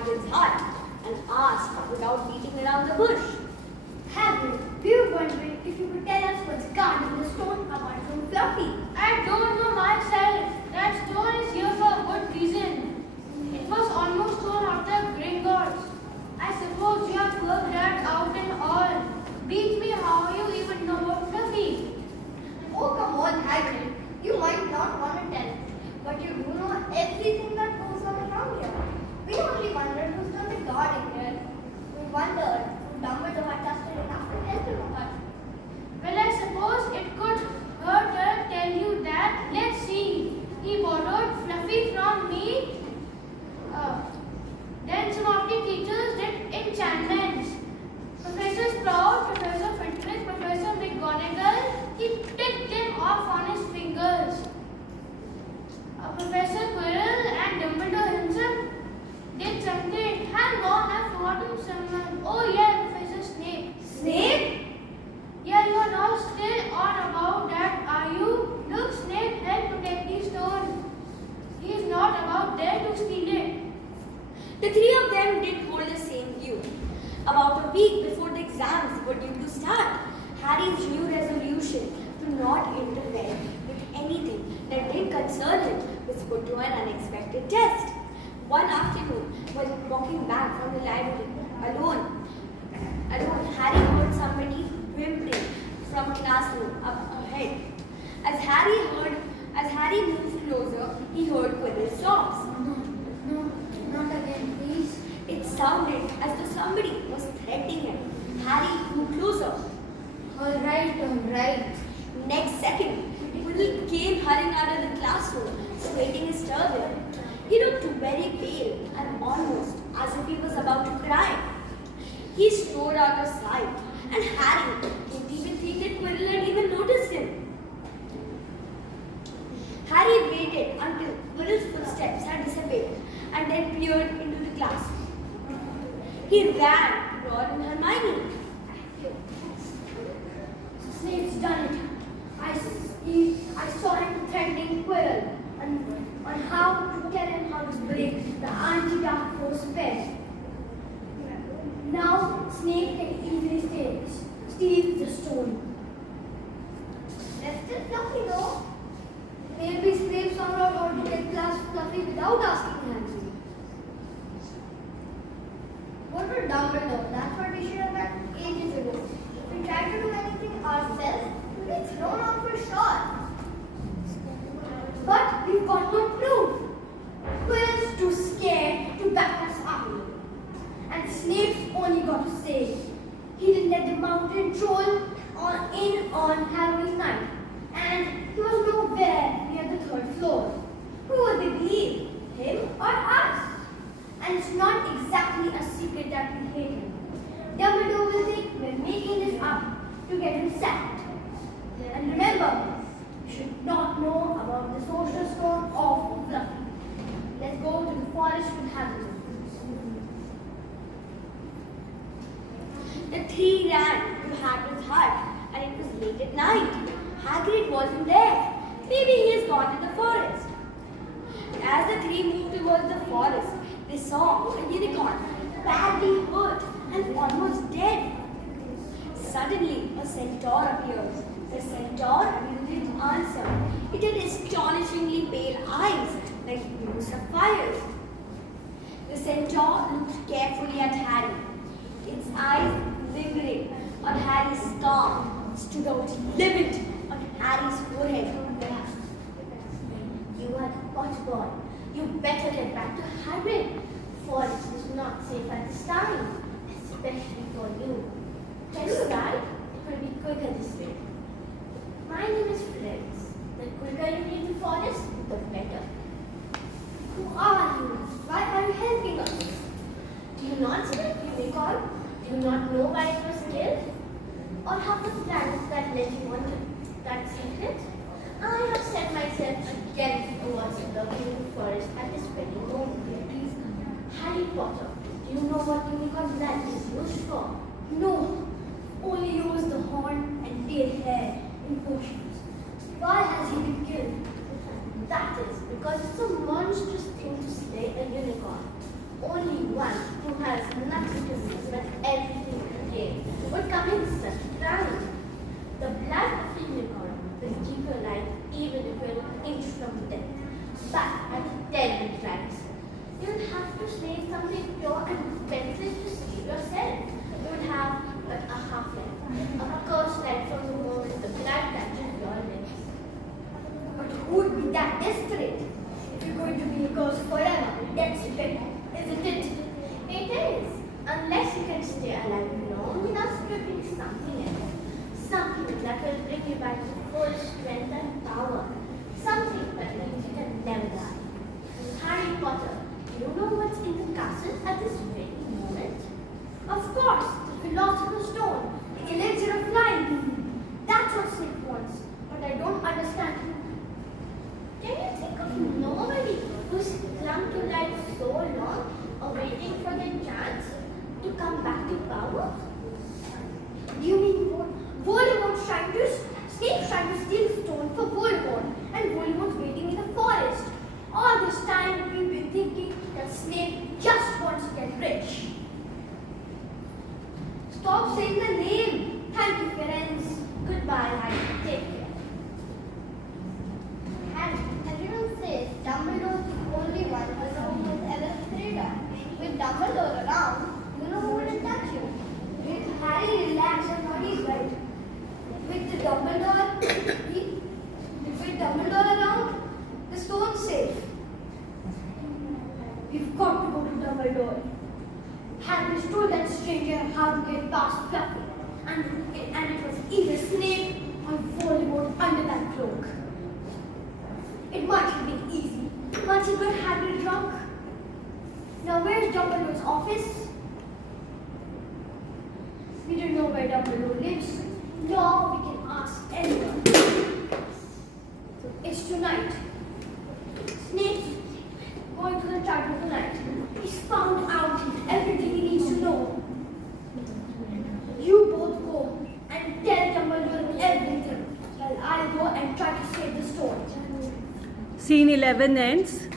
Hagrid's hut and asked without beating around the bush. Hagrid, we were wondering if you could tell us what's guarding the stone apart from Fluffy. I don't know myself. That stone is here for a good reason. It was almost thrown after Gringotts. I suppose you have worked that out and all. Beat me how you even know about Fluffy. Oh, come on, Hagrid. You might not want to tell, but you do know everything that goes on around here. We only wondered who's done the guarding here. We wondered who Dumbledore had trusted enough to help him out. Well, I suppose it could hurt her tell you that. Let's see. He borrowed Fluffy from me. Then some of the teachers did enchantments. Professor Sprout, Professor Flitwick, Professor McGonagall, he ticked them off on his fingers. Professor Quirrell and Dumbledore himself did something. Hang on, I've forgotten someone. Oh yeah, Professor Snape. Snape? Yeah, you are not still on about that, are you? Look, Snape helped protect the stone. He is not about there to steal it. The three of them did hold the same view. About a week before the exams were due to start, Harry's new resolution to not interfere with anything that didn't concern him was put to an unexpected test. One afternoon, while walking back from the library alone, Harry heard somebody whimpering from a classroom up ahead. As Harry moved closer, he heard Quirrell's sobs. No, not again, please. It sounded as though somebody was threatening him. Harry grew closer. All right. Next second, Quirrell came hurrying out of the classroom, straighting his turban. He looked very pale and almost as if he was about to cry. He strode out of sight, and Harry didn't even think that Quirrell had even noticed him. Harry waited until Quirrell's footsteps had disappeared and then peered into the class. He ran to Ron and Hermione. Snape's done it. I saw him threatening Quirrell on how to tell him how to break the anti-dark force spell. Now Snape can easily steal the stone. That's still Fluffy though. Maybe Snape found out how to get past Fluffy without asking him. What about Dumbledore? That's what we should have done ages ago. If we try to do anything ourselves, we'll be thrown out for sure. But we've got no proof. Quirrell's too scared to back us up. And Snape's only got to say he didn't let the mountain troll in on Halloween night. And he was nowhere near the third floor. Who would they believe? Him or us? And it's not exactly a secret that we hate him. Dumbledore will think we're making this up to get him sacked. And remember, you should not know about the social stone of Fluffy. Let's go to the forest with Hagrid. The three ran to Hagrid's hut, and it was late at night. Hagrid wasn't there. Maybe he has gone to the forest. As the three moved towards the forest, they saw a unicorn, badly hurt and almost dead. Suddenly, a centaur appears. The centaur didn't answer. It had astonishingly pale eyes, like blue sapphires. The centaur looked carefully at Harry. Its eyes, lingering on Harry's scar, stood out livid on Harry's forehead. You are the pot boy. You better get back to Hagrid. Forest is not safe at this time, especially for you. Can you ride? It will be quicker this way. My name is Florence. The quicker you leave the forest, the better. Who are you? Why are you helping us? Do you not see that unicorn? Do you not know why it was killed? Or have the plans that led you on to that secret? I have set myself against what's lurking in the forest at this very moment. Harry Potter, do you know what unicorn blood is used for? No, only use the horn and tail hair in potions. Why has he been killed? That is because it's a monstrous thing to slay a unicorn. Only one who has nothing to lose but everything to gain would commit such a crime. The blood of a unicorn will keep you alive even if you're an inch from death. But at a terrible price. You would have to slay something pure and defenseless to save yourself. You would have but a half-life, a cursed life from the moment the blood touches your lips. But who would be that desperate? If you're going to be a ghost forever, that's better, isn't it? It is, unless you can stay alive long enough to be something else. Something that will bring you back to full strength and power. Something that means you can never die. Harry Potter, do you know what's in the castle at this very moment? Of course, the Philosopher's Stone, the elixir of life. That's what Snape wants, but I don't understand him. Can you think of nobody who's clung to life so long, awaiting for their chance to come back to power? Do you mean Voldemort's trying to, Snape's trying to steal the stone for Voldemort, and Voldemort's waiting in the forest? All this time we've been thinking that Snape just wants to get rich. Stop saying the name. Thank you, friends. Goodbye, Harry. Take care. And everyone says Dumbledore is the only one who was ever afraid of. With Dumbledore around, you know who will attack you. Harry, relax. I'm not his right. With Dumbledore around, the stone's safe. We've got to go to Dumbledore. Harry told that stranger how to get past Fluffy, and it was either Snape or Voldemort under that cloak. It might have been easy, but he got Harry drunk. Now where's Dumbledore's office? We don't know where Dumbledore lives, nor we can ask anyone. It's tonight. Snape's going to the chapel tonight. He's found out everything he needs to know. You both go and tell Dumbledore everything, while I'll go and try to save the stone. Scene 11 ends.